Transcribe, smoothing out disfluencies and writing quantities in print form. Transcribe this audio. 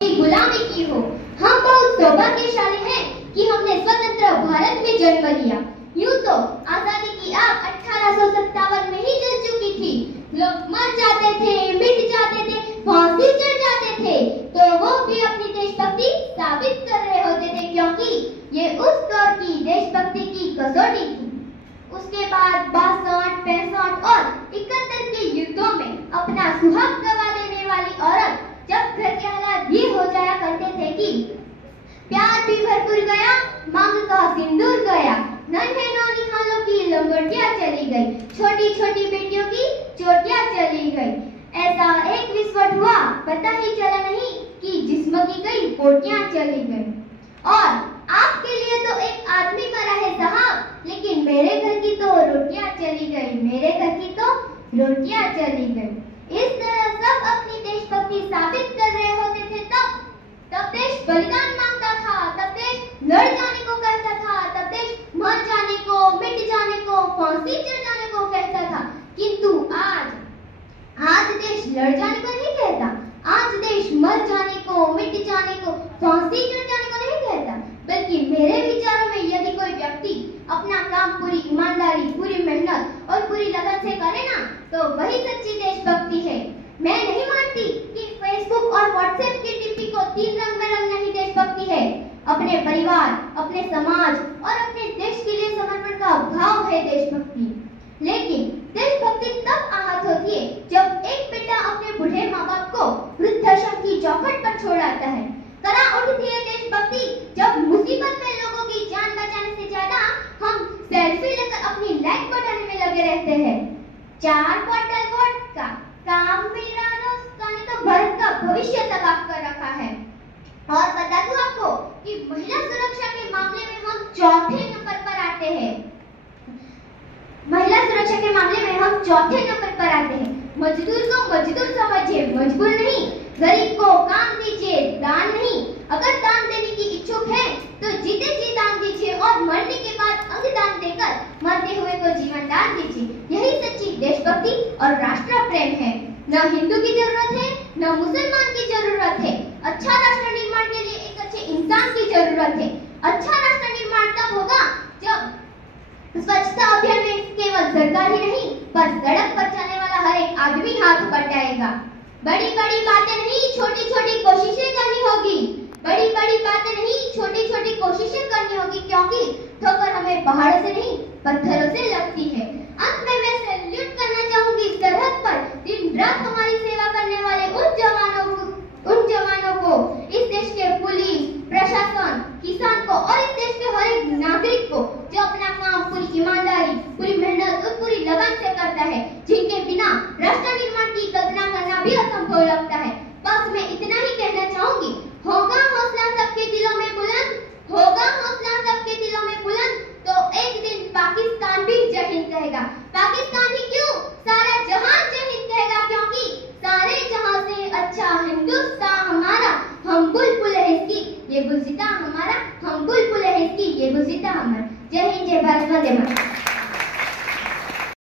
गुलामी की हो। हम बहुत सौभाग्यशाली हैं कि हमने स्वतंत्र भारत में जन्म लिया। यूं तो आजादी की आग 1857 में ही जल चुकी थी। लोग मर जाते थे, मिट जाते थे, फांसी चढ़ जाते थे, तो वो भी अपनी देशभक्ति साबित कर रहे होते थे, क्योंकि ये उस दौर की देशभक्ति की कसौटी थी। उसके बाद 62, 65 और 71 के युद्धों में अपना सुहाग गवा देने वाली औरत जब घर के हालात ये हो जाया करते थे कि प्यार भी भरपूर गया, मांग का सिंदूर गया, नन्हे नौनिहालों की लंगोटियां चली गई, छोटी छोटी बेटियों की चोटियां चली गई। ऐसा एक विस्फोट हुआ, पता ही चला नहीं कि जिस्म की कई बोटियां चली गई। और आपके लिए तो एक आदमी मरा है साहब, लेकिन मेरे घर की तो रोटियां चली गई, मेरे घर की तो रोटियां चली गई। इस तरह सब अपनी देशभक्ति साबित कर रहे होते थे। तब देश बलिदान मांगता था, तब देश लड़ जाने को कहता था, तब देश मर जाने को, मिट जाने को, फांसी चढ़ जाने को कहता था। किंतु आज देश लड़ जाने को नहीं कहता, आज देश मर जाने को, मिट जाने को, फांसी चढ़ जाने को नहीं कहता, बल्कि मेरे विचारों में यदि कोई व्यक्ति अपना काम पूरी ईमानदारी, पूरी मेहनत और पूरी लगन से करे ना, तो वही सच्ची देशभक्ति है। मैं नहीं मानती कि फेसबुक और व्हाट्सएप की टिप्पी को 3 रंग में रंगना ही देशभक्ति है। अपने परिवार, अपने समाज और अपने देश के लिए समर्पण का भाव है देशभक्ति। लेकिन देशभक्ति तब आहत होती है जब एक बेटा अपने बूढ़े माँ बाप को वृद्धाश्रम की चौखट पर छोड़ आता है। करा उठती है देशभक्ति जब मुसीबत में लोगों की जान बचाने से ज्यादा हम सेल्फी लेकर अपनी लाइफ बढ़ाने में लगे रहते हैं। 4 बोतल वोडका, काम मेरा दोस्त ने तो भारत का भविष्य तबाह कर रखा है। और बता दूं आपको कि महिला सुरक्षा के मामले में हम चौथे नंबर पर आते हैं। महिला सुरक्षा के मामले में हम चौथे नंबर पर आते हैं। मजदूर को मजदूर समझिए, मजबूर नहीं। गरीब को काम दीजिए, दान नहीं। अगर दान देने की इच्छुक है तो जीते जी दान दीजिए और मरने के बाद अंग दान देकर मरते हुए को जीवन दान दीजिए। यही सच्ची देशभक्ति और राष्ट्र प्रेम है। न हिंदू की जरूरत है, न मुसलमान की जरूरत है। अच्छा राष्ट्र निर्माण के लिए एक अच्छे इंसान की जरूरत है। अच्छा राष्ट्र निर्माण तब होगा जब स्वच्छता अभियान में केवल सरकार ही नहीं, पर सड़क पर चलने वाला हर एक आदमी हाथ बटाएगा। बड़ी बड़ी बातें नहीं, छोटी छोटी